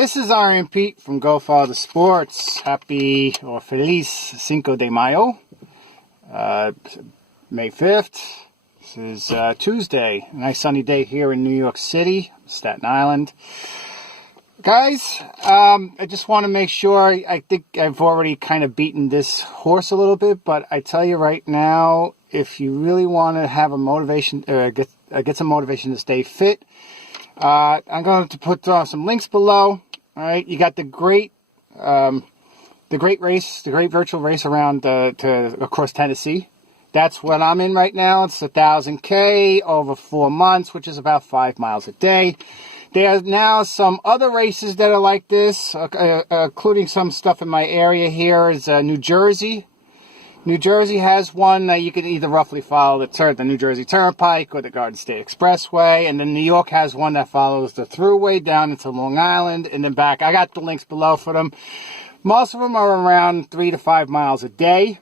This is Iron Pete from Go Father Sports. Happy or Feliz Cinco de Mayo, May 5th. This is Tuesday, a nice sunny day here in New York City, Staten Island. Guys, I just want to make sure, I think I've already kind of beaten this horse a little bit, but I tell you right now, if you really want to have a motivation, get some motivation to stay fit, I'm going to put some links below. All right, you got the great race, the great virtual race around across Tennessee. That's what I'm in right now. It's 1,000K over 4 months, which is about 5 miles a day. There are now some other races that are like this, including some stuff in my area here is New Jersey. New Jersey has one that you can either roughly follow the New Jersey Turnpike or the Garden State Expressway. And then New York has one that follows the Thruway down into Long Island and then back. I got the links below for them. Most of them are around 3 to 5 miles a day.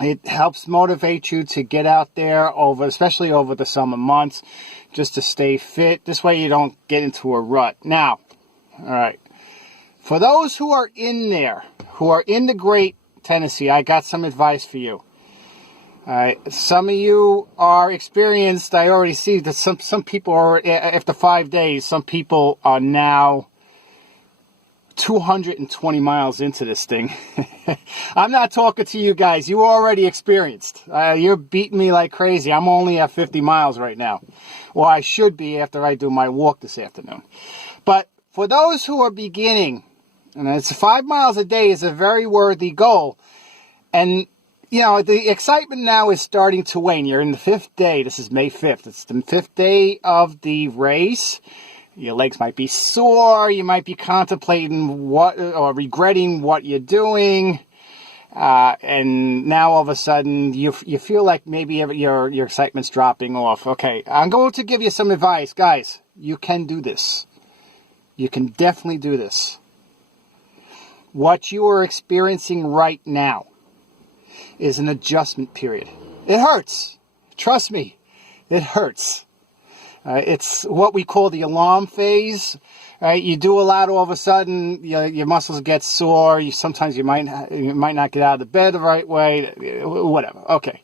It helps motivate you to get out there, especially over the summer months, just to stay fit. This way you don't get into a rut. Now, all right, for those who are in there, who are in the great Tennessee, I got some advice for you. All right, some of you are experienced. I already see that some people are, after 5 days, some people are now 220 miles into this thing. I'm not talking to you guys. You already experienced. You're beating me like crazy. I'm only at 50 miles right now. Well, I should be after I do my walk this afternoon. But for those who are beginning, and it's 5 miles a day is a very worthy goal. And, you know, the excitement now is starting to wane. You're in the 5th day. This is May 5th. It's the 5th day of the race. Your legs might be sore. You might be contemplating or regretting what you're doing. And now all of a sudden you feel like maybe your excitement's dropping off. Okay, I'm going to give you some advice. Guys, you can do this. You can definitely do this. What you are experiencing right now is an adjustment period. It hurts. Trust me, it hurts. It's what we call the alarm phase. Right? You do a lot, all of a sudden, your muscles get sore. Sometimes you might not get out of the bed the right way. Whatever. Okay.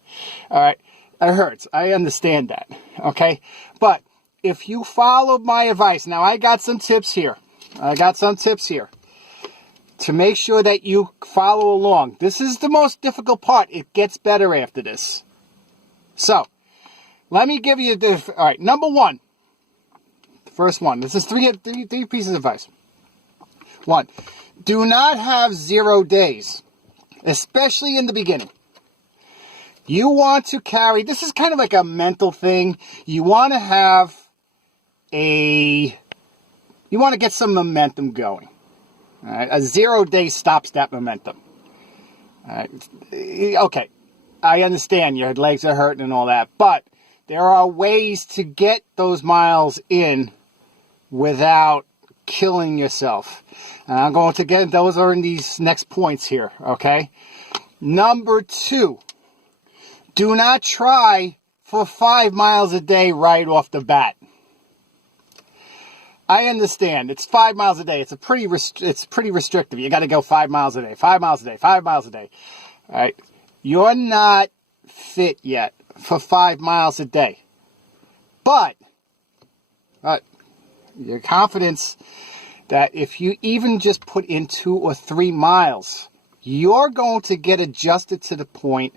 All right. It hurts. I understand that. Okay. But if you follow my advice, now I got some tips here. To make sure that you follow along. This is the most difficult part. It gets better after this. So, let me give you this. All right, number one. The first one. This is three pieces of advice. 1, do not have 0 days, especially in the beginning. You want to carry, this is kind of like a mental thing. You want to get some momentum going. All right, a 0 day stops that momentum. All right. Okay, I understand your legs are hurting and all that, but there are ways to get those miles in without killing yourself. And I'm going to get, those are in these next points here, okay? Number 2, do not try for 5 miles a day right off the bat. I understand. It's 5 miles a day. It's pretty restrictive. You got to go 5 miles a day, 5 miles a day, 5 miles a day. All right? You're not fit yet for 5 miles a day. But your confidence that if you even just put in 2 or 3 miles, you're going to get adjusted to the point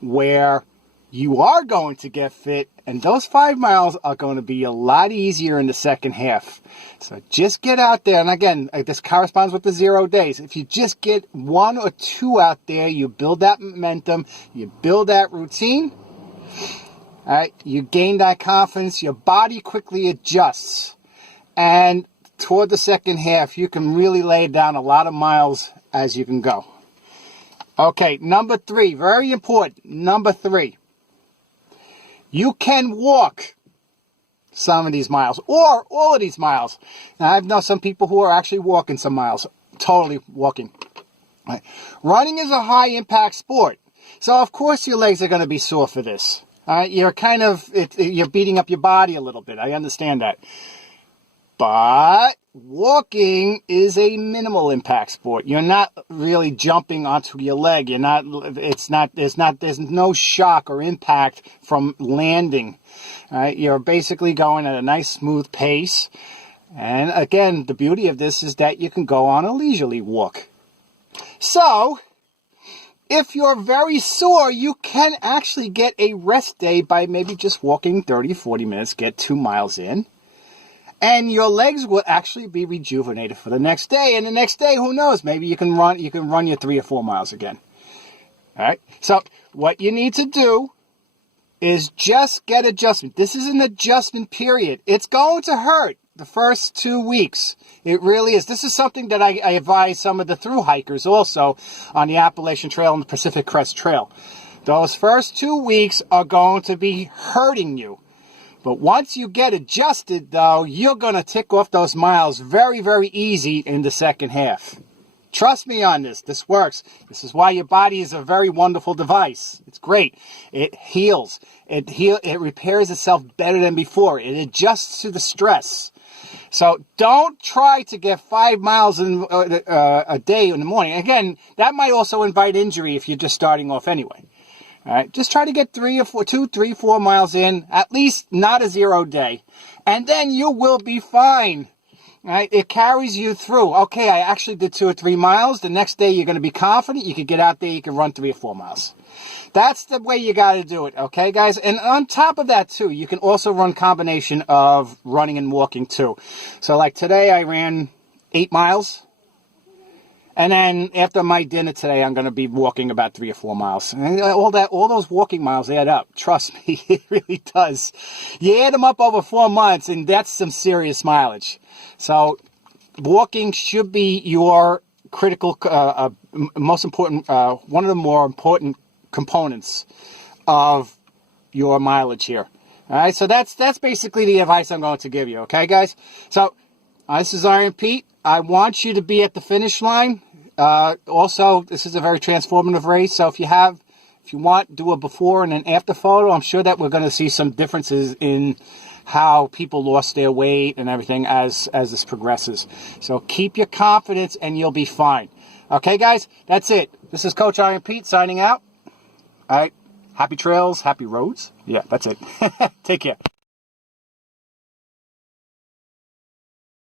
where you are going to get fit, and those 5 miles are going to be a lot easier in the second half. So just get out there, and again, this corresponds with the 0 days. If you just get 1 or 2 out there, you build that momentum, you build that routine, all right, you gain that confidence, your body quickly adjusts, and toward the second half, you can really lay down a lot of miles as you can go. Okay, number 3, very important, number 3. You can walk some of these miles, or all of these miles. Now, I've known some people who are actually walking some miles, totally walking. Right. Running is a high-impact sport, so of course your legs are going to be sore for this. All right, you're beating up your body a little bit. I understand that. But walking is a minimal impact sport. You're not really jumping onto your leg. There's no shock or impact from landing. All right? You're basically going at a nice smooth pace. And again, the beauty of this is that you can go on a leisurely walk. So, if you're very sore, you can actually get a rest day by maybe just walking 30, 40 minutes, get 2 miles in. And your legs will actually be rejuvenated for the next day. And the next day, who knows? Maybe you can run your 3 or 4 miles again. All right. So what you need to do is just get adjustment. This is an adjustment period. It's going to hurt the first 2 weeks. It really is. This is something that I advise some of the thru hikers also on the Appalachian Trail and the Pacific Crest Trail. Those first 2 weeks are going to be hurting you. But once you get adjusted, though, you're going to tick off those miles very, very easy in the second half. Trust me on this. This works. This is why your body is a very wonderful device. It's great. It heals. It repairs itself better than before. It adjusts to the stress. So don't try to get 5 miles a day in the morning. Again, that might also invite injury if you're just starting off anyway. All right, just try to get 2, 3, 4 miles in, at least not a 0 day. And then you will be fine. All right, it carries you through. Okay, I actually did 2 or 3 miles. The next day you're going to be confident. You can get out there, you can run 3 or 4 miles. That's the way you got to do it, okay, guys? And on top of that, too, you can also run combination of running and walking, too. So, like today, I ran 8 miles. And then after my dinner today, I'm going to be walking about 3 or 4 miles. And all those walking miles add up. Trust me, it really does. You add them up over 4 months, and that's some serious mileage. So walking should be your critical, most important, one of the more important components of your mileage here. All right, so that's basically the advice I'm going to give you. Okay, guys? So this is Iron Pete. I want you to be at the finish line. Also, this is a very transformative race. So if you want, do a before and an after photo. I'm sure that we're going to see some differences in how people lost their weight and everything as this progresses. So keep your confidence and you'll be fine. Okay, guys, that's it. This is Coach Iron Pete signing out. All right. Happy trails, happy roads. Yeah, that's it. Take care.